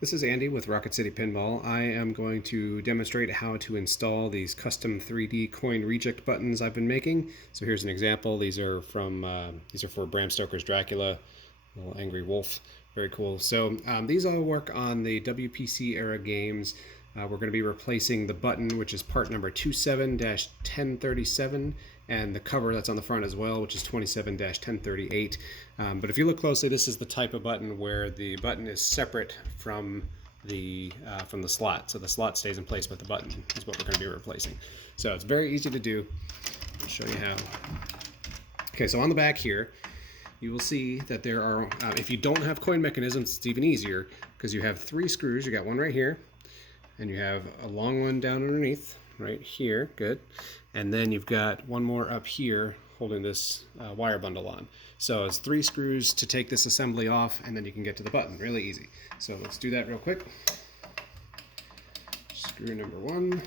This is Andy with Rocket City Pinball. I am going to demonstrate how to install these custom 3D coin reject buttons I've been making. So here's an example. These are for Bram Stoker's Dracula, little angry wolf. Very cool. So these all work on the WPC-era games. We're going to be replacing the button, which is part number 27-1037, and the cover that's on the front as well, which is 27-1038. But if you look closely, this is the type of button where the button is separate from the slot. So the slot stays in place, but the button is what we're going to be replacing. So it's very easy to do. I'll show you how. Okay, so on the back here, you will see that there are, if you don't have coin mechanisms, it's even easier because you have 3 screws. You got one right here, and you have a long one down underneath right here. Good. And then you've got one more up here holding this wire bundle on. So it's 3 screws to take this assembly off, and then you can get to the button. Really easy. So let's do that real quick. Screw number 1.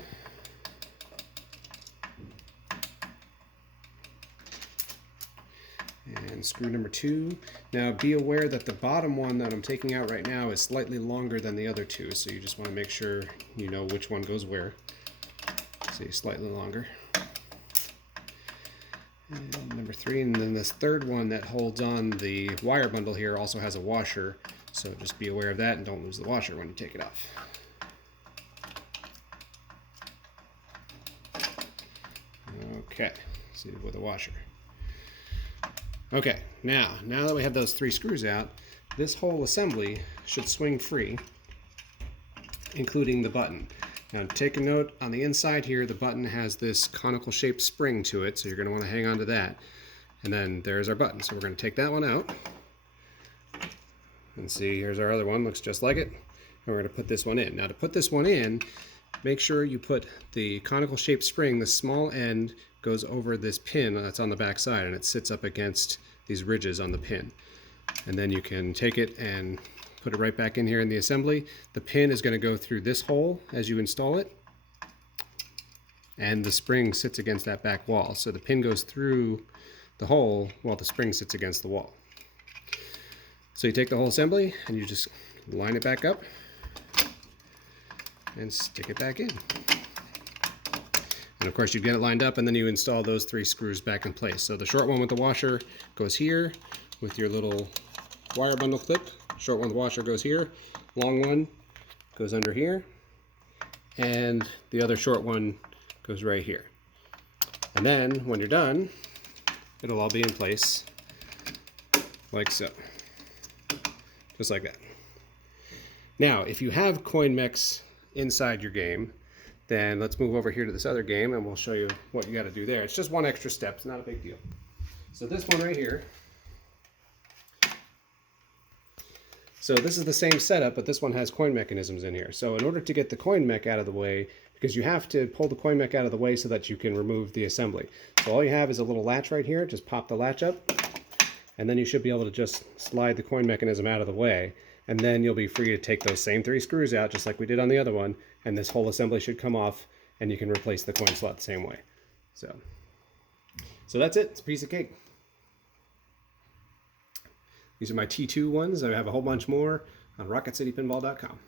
And screw number 2. Now be aware that the bottom one that I'm taking out right now is slightly longer than the other 2, so you just want to make sure you know which one goes where. See, slightly longer. And number 3, and then this third one that holds on the wire bundle here also has a washer, so just be aware of that and don't lose the washer when you take it off. Okay, see with a washer. Okay, now that we have those 3 screws out, this whole assembly should swing free, including the button. Now take a note, on the inside here, the button has this conical shaped spring to it, so you're going to want to hang on to that. And then there's our button. So we're going to take that one out. And see, here's our other one, looks just like it. And we're going to put this one in. Now to put this one in, make sure you put the conical shaped spring, the small end goes over this pin that's on the back side, and it sits up against these ridges on the pin. And then you can take it and put it right back in here in the assembly. The pin is going to go through this hole as you install it, and the spring sits against that back wall. So the pin goes through the hole while the spring sits against the wall. So you take the whole assembly and you just line it back up and stick it back in. And of course you get it lined up, and then you install those 3 screws back in place. So the short one with the washer goes here with your little wire bundle clip. Short one with the washer goes here. Long one goes under here. And the other short one goes right here. And then when you're done, it'll all be in place like so. Just like that. Now, if you have coin mechs inside your game, then let's move over here to this other game and we'll show you what you got to do there. It's just one extra step. It's not a big deal. So this one right here. So this is the same setup, but this one has coin mechanisms in here. So in order to get the coin mech out of the way, because you have to pull the coin mech out of the way so that you can remove the assembly. So all you have is a little latch right here. Just pop the latch up, and then you should be able to just slide the coin mechanism out of the way. And then you'll be free to take those same 3 screws out, just like we did on the other one, and this whole assembly should come off, and you can replace the coin slot the same way. So that's it. It's a piece of cake. These are my T2 ones. I have a whole bunch more on RocketCityPinball.com.